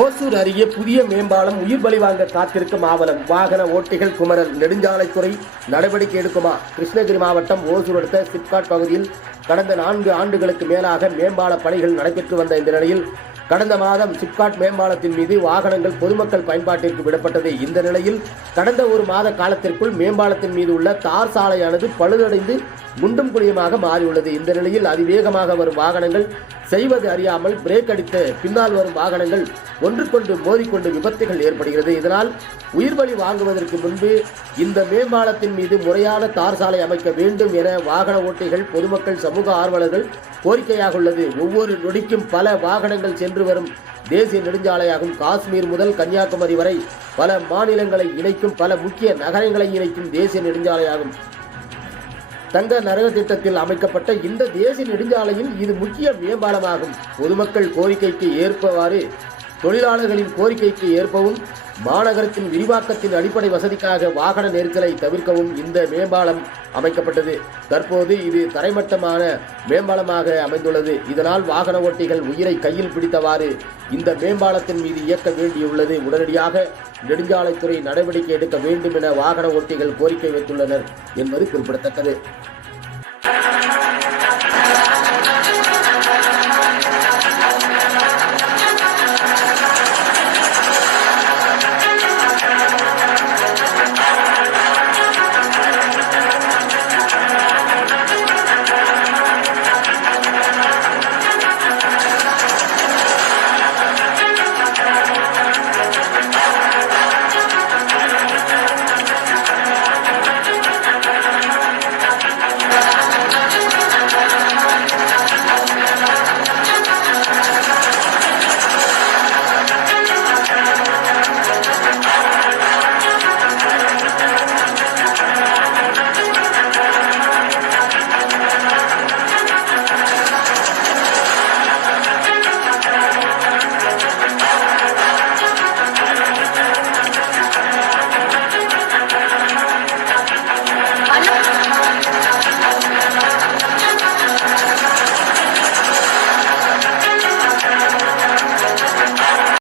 ஓசூர் அருகே புதிய மேம்பாலம் உயிர் பலி வாங்க காத்திருக்கும் ஆவலம். வாகன ஓட்டிகள் குமரல். நெடுஞ்சாலைத்துறை நடவடிக்கை எடுக்குமா? கிருஷ்ணகிரி மாவட்டம் ஓசூர் அடுத்த சிப்காட் பகுதியில் கடந்த 4 ஆண்டுகளுக்கு மேலாக மேம்பால பணிகள் நடைபெற்று வந்த இந்த நிலையில் கடந்த மாதம் சிப்காட் மேம்பாலத்தின் மீது வாகனங்கள் பொதுமக்கள் பயன்பாட்டிற்கு விடப்பட்டது. இந்த நிலையில் கடந்த ஒரு மாத காலத்திற்குள் மேம்பாலத்தின் மீது உள்ள தார் சாலையானது பழுதடைந்து குண்டும் குழியுமாக மாறியுள்ளது. இந்த நிலையில் அதிவேகமாக வரும் வாகனங்கள் செய்வது அறியாமல் பிரேக் அடித்து பின்னால் வரும் வாகனங்கள் ஒன்றுக்கொண்டு மோதிக்கொண்டு விபத்துகள் ஏற்படுகிறது. இதனால் உயிர் பலி வாங்குவதற்கு முன்பு இந்த மேம்பாலத்தின் மீது முறையான தார் சாலை அமைக்க வேண்டும் என வாகன ஓட்டிகள், பொதுமக்கள், சமூக ஆர்வலர்கள் கோரிக்கையாக உள்ளது. ஒவ்வொரு நொடிக்கும் பல வாகனங்கள் சென்று வரும் தேசிய நெடுஞ்சாலையாகும். காஷ்மீர் முதல் கன்னியாகுமரி வரை பல மாநிலங்களை இணைக்கும், பல முக்கிய நகரங்களை இணைக்கும் தேசிய நெடுஞ்சாலையாகும். தங்க நரக திட்டத்தில் அமைக்கப்பட்ட இந்த தேசிய நெடுஞ்சாலையில் இது முக்கிய மேம்பாலமாகும். பொதுமக்கள் கோரிக்கைக்கு ஏற்பவாறு, தொழிலாளர்களின் கோரிக்கைக்கு ஏற்பவும், மாநகரத்தின் விரிவாக்கத்தின் அடிப்படை வசதிக்காக வாகன நெரிசலை தவிர்க்கவும் இந்த மேம்பாலம் அமைக்கப்பட்டது. தற்போது இது தரைமட்டமான மேம்பாலமாக அமைந்துள்ளது. இதனால் வாகன ஓட்டிகள் உயிரை கையில் பிடித்தவாறு இந்த மேம்பாலத்தின் மீது இயக்க வேண்டியுள்ளது. உடனடியாக நெடுஞ்சாலைத்துறை நடவடிக்கை எடுக்க வேண்டும் என வாகன ஓட்டிகள் கோரிக்கை வைத்துள்ளனர் என்பது குறிப்பிடத்தக்கது.